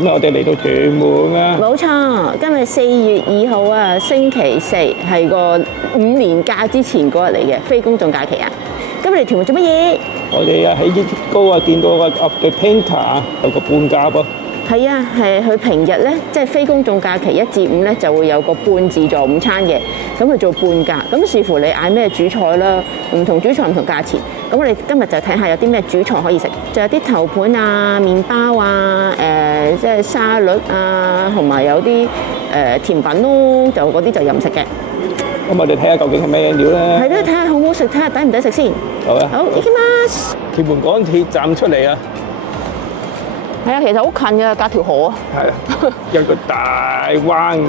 今日我哋嚟到屯門啊！冇錯，今日4月2號啊，星期四係個5年假之前嗰日嚟嘅非公眾假期啊！今日嚟屯門做乜嘢？我哋啊喺高啊見到個 The Painter 有個半價噃。係啊，係佢平日咧，即係非公眾假期1至5咧，就會有個半自助午餐嘅，咁佢做半價，咁視乎你嗌咩主菜啦，唔同主菜唔同價錢。咁我哋今日就睇下有啲咩主菜可以食，就有啲頭盤啊、麵包啊、即係沙律啊，同埋有啲甜品咯，就嗰啲就任食嘅。咁我哋睇下究竟係咩料咧？係咯，睇下好唔好食，睇下抵唔抵食先。好啊。好，行きます。屯門港鐵站出嚟啊！係啊，其實好近嘅，隔條河啊。係啊，有個大灣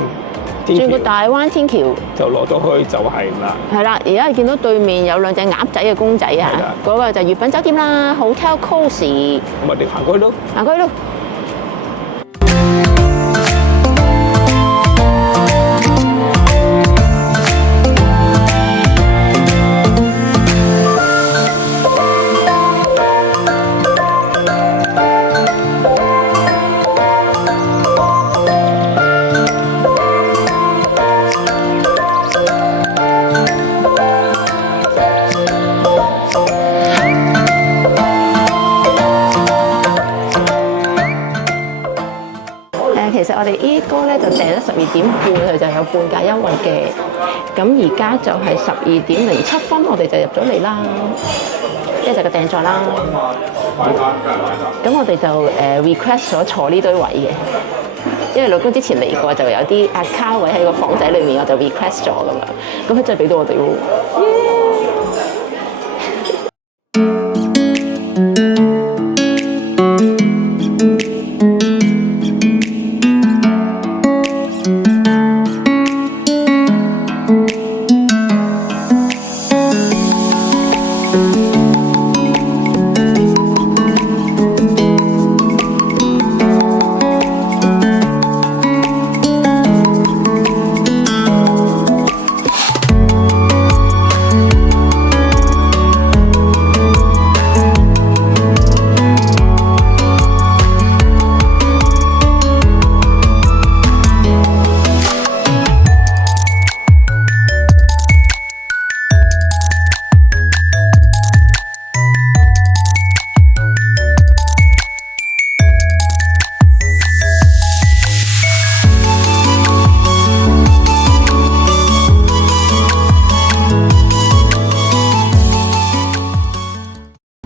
天橋，轉個大灣天橋就落到去就係啦。係啦，而家你見到對面有兩隻鴨仔嘅公仔啊，嗰個就係粵品酒店啦 ，Hotel Cozy。咁我哋行過去咯。行過去咯。其實我哋呢個咧就訂咗12點半，佢就有半價優惠嘅。咁而家就係12點07分，我哋就入咗嚟啦。呢就係個訂座啦。咁我哋就request 咗坐呢堆位嘅，因為老公之前嚟過，就有啲卡位喺個房仔裏面，我就 request 咗咁樣。咁佢真係俾到我哋喎。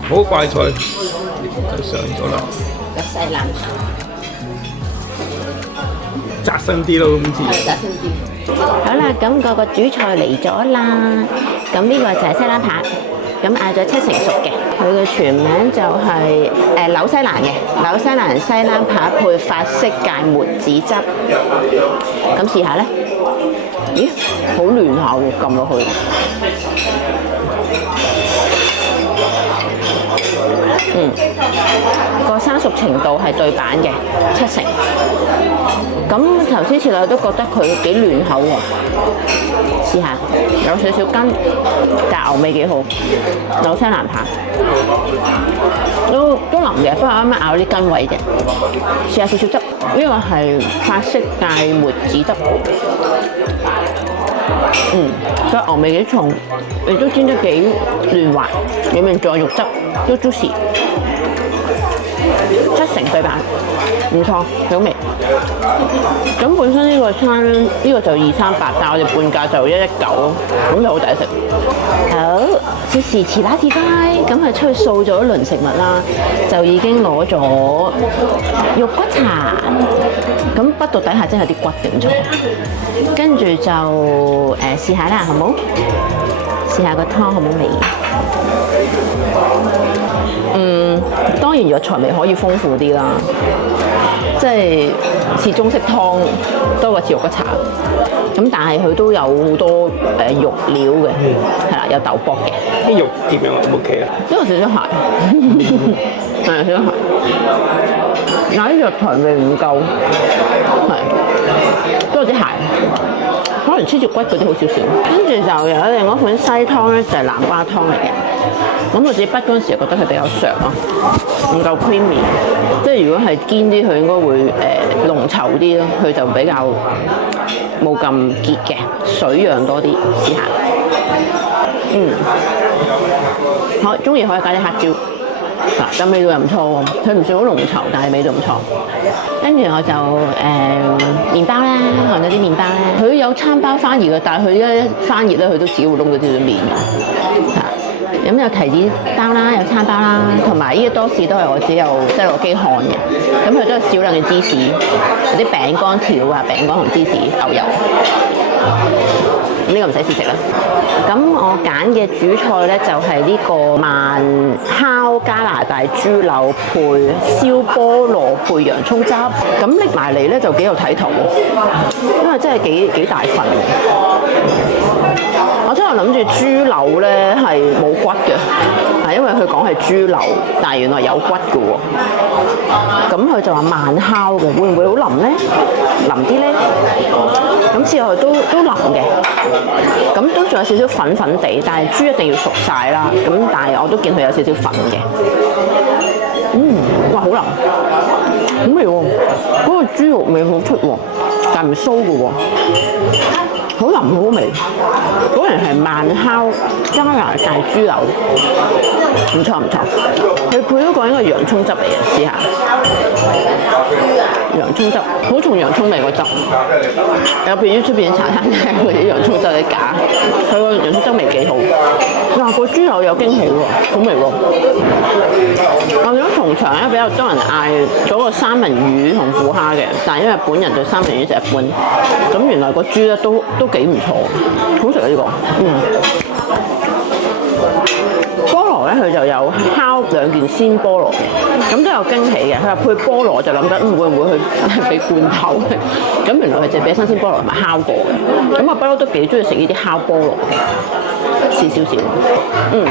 好快脆，就上咗啦。個西冷扎身啲咯，今次。係扎身啲。好啦，咁嗰個主菜嚟咗啦。咁呢個就係西冷扒，咁嗌咗7成熟嘅。佢嘅全名就係紐西蘭嘅紐西蘭西冷扒配法式芥末子汁。咁試下咧，咦，好嫩下喎，撳落去。個生熟程度係對版嘅7成。咁頭先切落都覺得佢幾嫩口喎，試下有少少筋，但牛味幾好。紐西蘭扒都腍嘅，不過啱啱咬啲筋位嘅。試下少少汁，呢個係法式芥末子汁。個牛味幾重，亦都煎得幾嫩滑，裡面仲有肉汁，都 juicy。7成對版，唔錯，好味。咁本身呢個餐呢個就238，但係我哋半價就119，咁就好抵食。好，即時遲啦遲快，咁係出去掃咗一輪食物啦，就已經攞咗肉骨茶。咁筆到底下真係有啲骨嘅唔錯。跟住就試下啦，好冇？試下個湯好唔好味？當然藥材味可以豐富啲啦，即係似中式湯多過似肉骨茶。咁但係佢都有好多肉料嘅，係啦，有豆卜嘅。啲肉點樣 OK 啊？呢個少少鹹，係少少鹹。有啲藥材味唔夠，係都有啲鹹。可能黐住骨嗰啲好少少。跟住就有另一款西湯咧，就係南瓜湯嚟嘅。咁我自己滗嗰陣時覺得佢比較削咯，唔夠 creamy。即係如果係堅啲，佢應該會濃稠啲咯，佢就比較冇咁結嘅，水樣多啲。試下，好中意可以加啲黑椒。嗱，咁味道又唔錯喎，佢唔算好濃稠，但係味道唔錯。跟住我就麵包啦，韓咗啲麵包啦。佢有餐包翻熱嘅，但係佢一翻熱咧，佢都自己會燶嗰啲麵嘅。咁有提子包啦，有餐包啦，同埋呢個多士都係我自己有擠落機焊嘅。咁佢都有少量嘅芝士，有啲餅乾條啊，餅乾同芝士牛油。呢個唔使試食啦。咁我揀嘅主菜咧就係呢個慢烤加拿大豬柳配燒菠蘿配洋葱汁。咁拎埋嚟咧就幾有睇頭喎，因為真係幾大份嘅。我真係諗住豬柳咧係冇骨嘅，因為佢講係豬柳，但係原來有骨嘅喎。咁佢就話慢烤嘅，會唔會好腍咧？腍啲咧？咁試落去都腍嘅，咁都仲有少少粉粉地，但係豬一定要熟晒啦。咁但係我都見佢有少少粉嘅。哇，好腍，好味喎！嗰個豬肉味好出喎，但係唔酥嘅喎。好腍好味，果然係慢烤加拿大豬柳，唔錯唔錯。佢配嗰個應該係洋葱汁嚟嘅，試下。洋葱汁好重洋葱味個汁，有別於出邊茶餐廳嗰啲洋葱汁嘅假，佢個洋葱汁味幾好。哇，個豬柳有驚喜喎，好味喎！我見到同場咧比較多人嗌嗰個三文魚同腐蝦嘅，但係因為本人對三文魚就一般，咁原來個豬咧都幾唔錯，好食啊呢個。菠蘿咧佢就有烤兩件鮮菠蘿嘅，咁都有驚喜嘅。佢話配菠蘿，我就諗緊會唔會去俾罐頭嘅？咁原來佢就俾新鮮菠蘿同埋烤過嘅。咁我不嬲都幾中意食呢啲烤菠蘿嘅，試少少，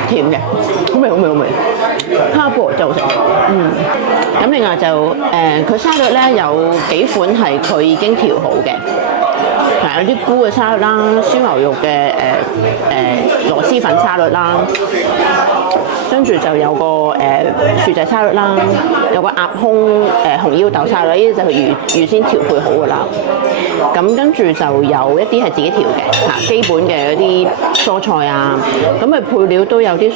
甜嘅，好味好味好味，烤菠蘿真係好食。咁另外就佢沙律咧有幾款係佢已經調好嘅。有啲菇嘅沙律啦，燒牛肉嘅螺絲粉沙律啦，跟住就有個薯仔沙律啦，有個鴨胸紅腰豆沙律，呢啲就係預先調配好㗎啦。咁跟住就有一啲係自己調嘅基本嘅嗰啲蔬菜啊，咁佢配料都有啲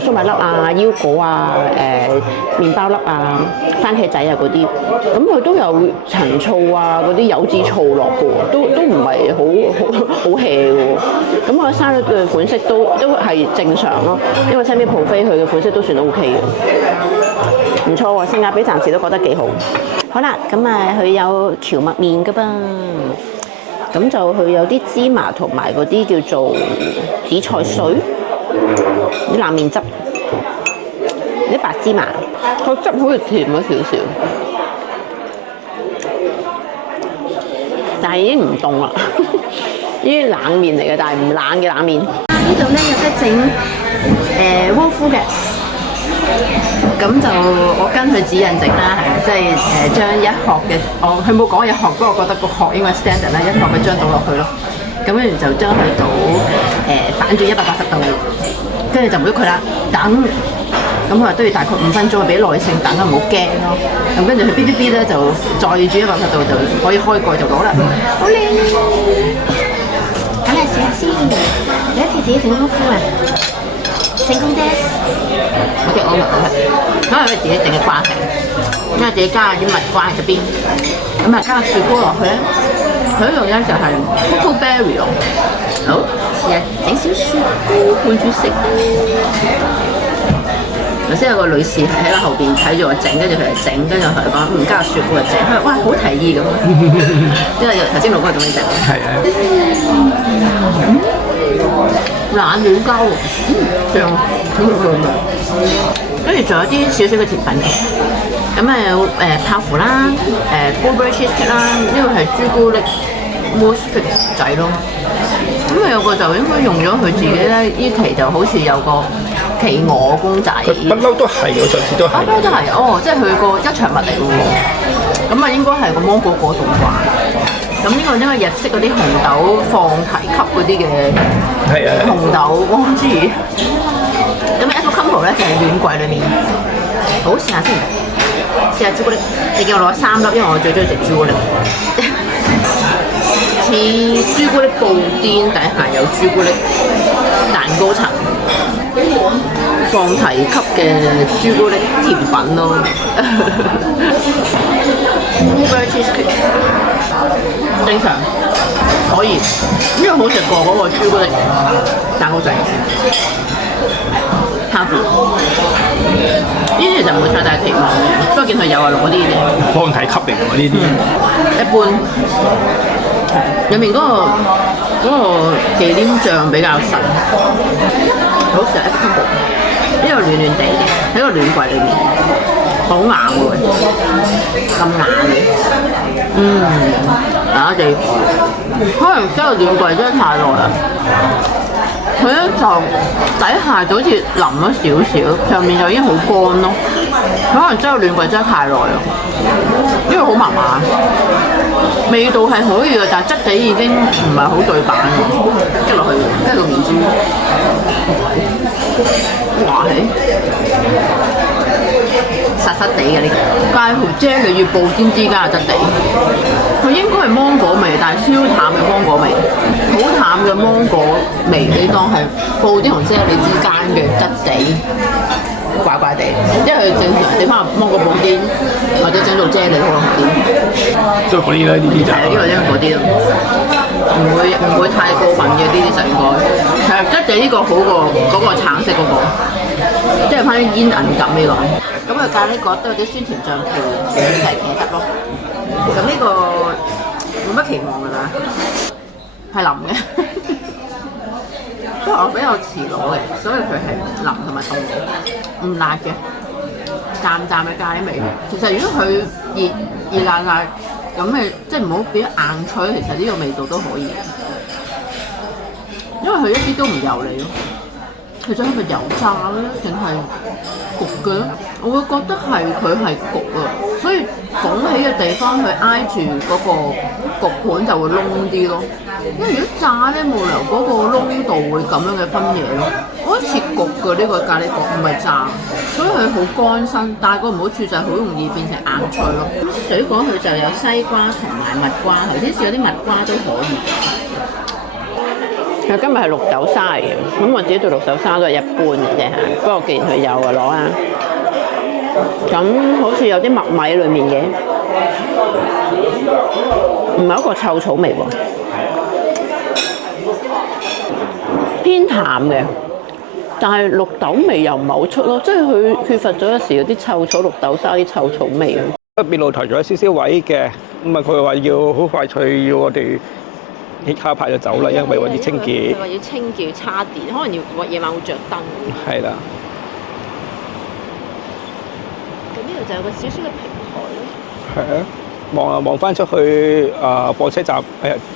粟米粒啊、腰果啊、麵包粒啊、番茄仔啊嗰啲，咁佢都有陳醋啊嗰啲柚子醋落嘅喎，都唔係好 hea 嘅喎。咁我覺得沙律嘅款式都係正常咯，因為身邊蒲飛佢嘅款式都算 OK 嘅，唔錯喎，性價比暫時都覺得幾好。好啦，咁佢有蕎麥麵㗎噃，咁就佢有啲芝麻同埋嗰啲叫做紫菜水，啲冷麵汁，啲白芝麻，個汁好似甜咗少少，但係已經唔凍啦。呢啲冷麵嚟嘅，但係唔冷嘅冷麵。呢度咧有得整窩夫嘅。咁就我跟佢指引整啦，係即係將一殼嘅，佢冇講一殼，不過我覺得個殼應該 standard 啦，一殼嘅將倒落去咯。咁跟住就將佢倒反轉180度，跟住就唔喐佢啦，等。咁佢話都要大概5分鐘，俾耐性等，唔好驚咯。咁跟住佢嗶嗶嗶咧，就再煮180度就可以開蓋就攞啦。好靚啊！咁嚟試下先，第一次自己整窩夫啊！成功です。我明，可能佢自己整嘅關係，因為自己加啲蜜瓜喺入邊，咁啊加雪糕落去咧，佢呢度咧就係 cocoa berry 咯。好，試下整小雪糕伴住食。頭先有個女士喺我後邊睇住我整，跟住佢嚟整，跟住佢講唔加雪糕就整，佢話哇好提議咁，因為頭先老公係咁樣整。係啊。冷軟膠喎，正，跟住仲有啲少少嘅甜品嘅，咁啊有泡芙啦，blueberry cheesecake 啦，呢個係朱古力 mousse cake 仔咯，咁啊有個就應該用咗佢自己咧，呢期就好似有個企鵝公仔，不嬲都係，我上次都係，不嬲都係，即係佢個一場物嚟嘅喎，咁啊應該係個芒果果凍啩。咁呢個應該日式嗰啲紅豆放提級嗰啲嘅紅豆光之魚，咁 Apple Combo 咧就係暖櫃裏面，好試下先，試下朱古力。你叫我攞3粒，因為我最中意食朱古力。似朱古力布甸底下有朱古力蛋糕層，放題級嘅朱古力甜品咯。Blueberry cheesecake 正常可以，因為好食過嗰個朱古力蛋糕仔。蝦腐呢啲其實唔會太大期望嘅，不過見佢有啊攞啲嘅。放題級嚟喎呢啲。一般，入面嗰個忌廉醬比較實，好食 Apple Combo，呢個暖暖地嘅，喺個暖櫃裏面，好硬喎，咁硬嘅，大家哋可能真係暖櫃真係太耐啦。佢咧就底下就好似淋咗少少，上面就已經好乾咯。可能真係暖櫃真係太耐啦，因為好麻麻，味道係可以嘅，但係質地已經唔係好對版嘅。跟落去，跟住個面珠，哇係實實地嘅呢個，介乎啫喱與布甸之間嘅質地。佢應該係芒果味，但係超淡嘅芒果味，好淡嘅芒果味，你當係布甸同啫喱之間嘅質地，怪怪地。因為正常整翻芒果布甸，或者整做啫喱可能好啲。即係嗰啲咧，呢啲就係呢個因為嗰啲咯，唔會太過分嘅呢啲實應該。係質地呢個好過嗰個橙色嗰個，即係翻啲煙韌感呢個。咁佢咖喱角都有啲酸甜醬配，就係茄汁咯。咁呢個冇乜期望㗎啦，係腍嘅。不過我比較遲攞嘅，所以佢係腍同埋凍，唔辣嘅，淡淡嘅咖喱味。其實如果佢熱辣辣咁嘅，即係唔好變硬脆，其實呢個味道都可以。因為佢一啲都唔油膩咯。其實係咪油炸咧，定係焗嘅咧？我會覺得佢係焗啊，所以拱起嘅地方佢挨住嗰個焗盤就會燶啲咯。因為如果炸咧，冇理由嗰個燶度會咁樣嘅分野咯。我覺得似焗嘅呢個咖喱角，唔係炸，所以佢好乾身。但係個唔好處就係好容易變成硬脆咯。咁水果佢就有西瓜同埋蜜瓜，頭先試有啲蜜瓜都可以。今日係綠豆沙嚟嘅，咁我自己做綠豆沙都係一般嘅啫嚇。不過既然佢有啊，攞啊。咁好似有啲麥米裡面嘅，唔係一個臭草味喎，偏淡嘅，但係綠豆味又唔係好出咯，即係佢缺乏咗有時有啲臭草綠豆沙啲臭草味咯。北邊露台仲有少少位嘅，咁啊佢話要好快脆，要我哋下一排就走啦，因為話要清潔。佢話要清潔，要叉電，可能要夜晚會着燈。係啦。咁呢度就有個少少嘅平台咯。係啊，望翻出去火車站，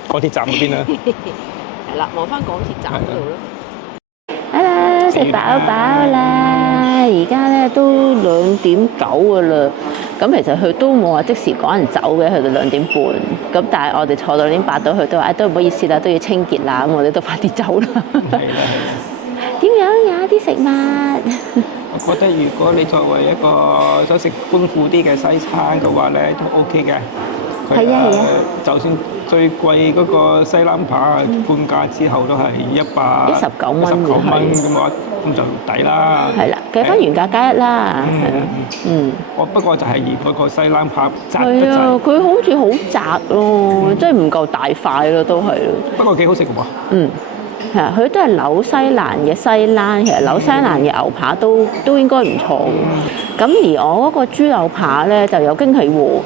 港鐵站嗰邊啦。係啦，望翻港鐵站嗰度咯。Hello， 食飽飽啦！而家咧都2:09㗎啦。咁其實佢都冇話即時趕人走嘅，去到2:30。咁但係我哋坐到2:08到，佢都話都唔好意思啦，都要清潔啦。咁我哋都快啲走啦。點樣呀？啲食物？我覺得如果你作為一個想食豐富啲嘅西餐嘅話咧，都 OK 嘅。係啊係啊。就算最貴嗰個西冷扒半價之後都係119蚊咁話，咁就抵啦。係啦，計翻原價加1啦。我不過就係嫌嗰個西冷扒窄得滯。係啊，佢好似好窄咯，即係唔夠大塊咯，都係咯。不過幾好食嘅喎。係啊，佢都係紐西蘭嘅西冷，其實紐西蘭嘅牛扒都應該唔錯嘅。咁而我嗰個豬柳扒咧就有驚喜喎，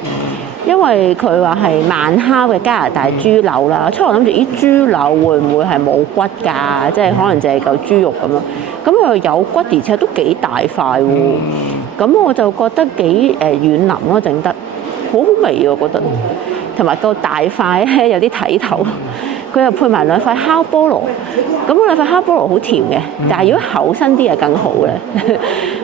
因為佢話係慢烤嘅加拿大豬柳啦。初我諗住啲豬柳會唔會係冇骨㗎？即係可能淨係嚿豬肉咁咯。咁佢有骨，而且都幾大塊喎。咁我就覺得幾軟腍咯，整得好好味啊！我覺得，同埋個大塊咧有啲睇頭。佢又配埋兩塊烤菠蘿，咁嗰兩塊烤菠蘿好甜嘅，但係如果厚身啲係更好咧。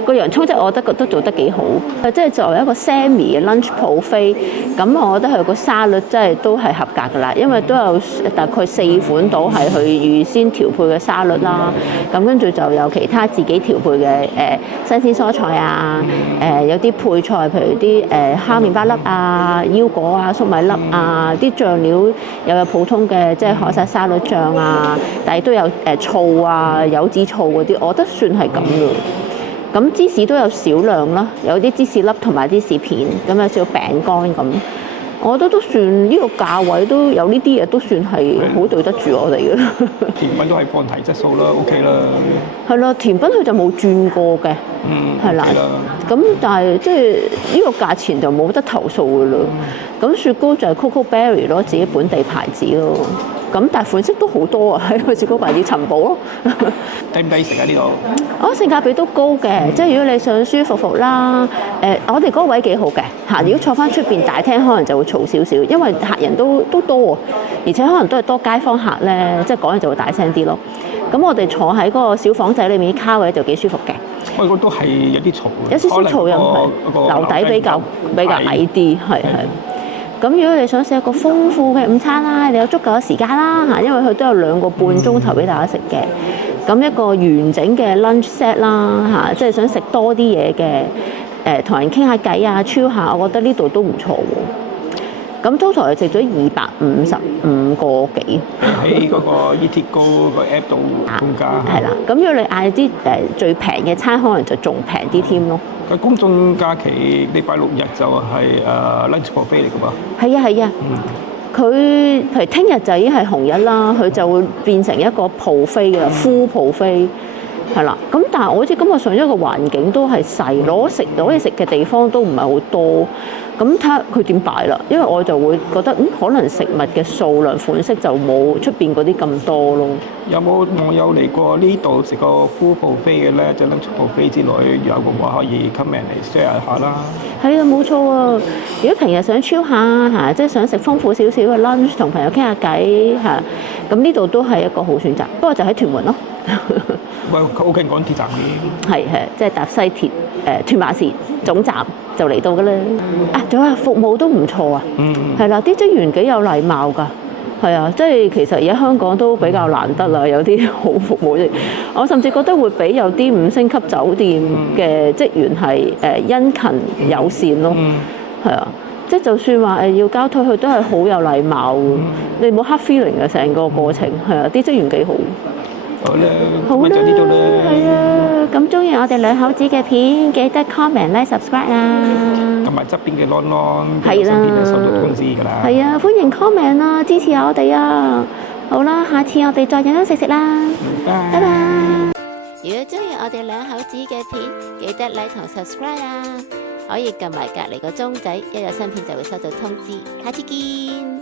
個洋葱汁我覺得都做得幾好，即係作為一個 Sammy 嘅 lunch buffet，咁我覺得佢個沙律真係都係合格㗎啦，因為都有大概4款到係佢預先調配嘅沙律啦，咁跟住就有其他自己調配嘅新鮮蔬菜啊，有啲配菜，譬如啲烤麵包粒啊、腰果啊、粟米粒啊，啲醬料又有普通嘅即係凱撒沙律醬啊，但係都有醋啊、柚子醋嗰啲，我覺得算係咁㗎。咁芝士都有少量啦，有啲芝士粒同埋芝士片，咁有少少餅乾咁。我覺得都算呢個價位都有呢啲嘢，都算係好對得住我哋嘅。甜品都係放題質素啦 ，OK 啦。係啦，甜品佢就冇轉過嘅，係啦。咁但係即係呢個價錢就冇得投訴嘅咯。咁雪糕就係 Coco Berry 咯，自己本地牌子咯。咁但係款式都好多啊，喺個雪糕牌子尋寶咯。抵唔抵食啊？呢度？性價比都高嘅，即係如果你想舒舒服服啦，我哋嗰個位幾好嘅嚇。如果坐翻出邊大廳，可能就會嘈少少，因為客人都多啊，而且可能都係多街坊客咧，即係講嘢就會大聲啲咯。咁我哋坐喺嗰個小房仔裏面啲卡位就幾舒服嘅。我覺得都係有啲嘈，有少少嘈又係樓底比較矮啲，係。咁如果你想食一個豐富嘅午餐啦，你有足夠嘅時間啦嚇，因為佢都有2個半鐘頭俾大家食嘅。咁一個完整嘅 lunch set 啦嚇，即係想食多啲嘢嘅，同人傾下偈啊 chill 下，我覺得呢度都唔錯喎。咁 total 係食咗255個幾。喺嗰個 Eatigo 個 app 度公價。係啦，咁如果你嗌啲最平嘅餐，可能就仲平啲添咯。個公眾假期禮拜6日就係lunch buffet 嚟㗎嘛。係啊。佢譬如聽日就已經係紅日啦，佢就會變成一個buffet嘅full buffet，係啦。咁但係我好似今日上一個環境都係細，攞嘢食嘅地方都唔係好多。咁睇下佢點擺啦，因為我就會覺得可能食物嘅數量款式就冇出邊嗰啲咁多咯。有冇網友嚟過呢度食個 full buffet 嘅咧？即係 lunch buffet之類，有嘅話可以 comment 嚟 share 下啦。係啊，冇錯啊！如果平日想 chill 下嚇，即係想食豐富少少嘅 lunch，同朋友傾下偈嚇，咁呢度都係一個好選擇。不過就喺屯門咯。喂，好近港鐵站嘅。係，即係搭西鐵屯馬線總站就嚟到㗎啦。仲有服務都唔錯啊。係啦，啲職員幾有禮貌㗎。係啊，即係其實而家香港都比較難得啦，有啲好服務嘅。我甚至覺得會比有啲5星級酒店嘅職員係殷勤友善咯。係啊，即係就算話要交退，佢都係好有禮貌嘅。你冇 hard feeling 嘅成個過程，係啊，啲職員幾好。好啦，就呢度啦。係啊，咁中意我哋兩口子嘅片，記得 comment、like、subscribe 啊。同埋側邊嘅 long 係啦，身邊就收到通知㗎啦。係啊，歡迎 comment 啊，支持下我哋啊。好啦，下次我哋再飲飲食食啦。拜拜。如果中意我哋兩口子嘅片，記得 like 同 subscribe 啊。可以撳埋隔離個鐘仔，一有新片就會收到通知。下次見。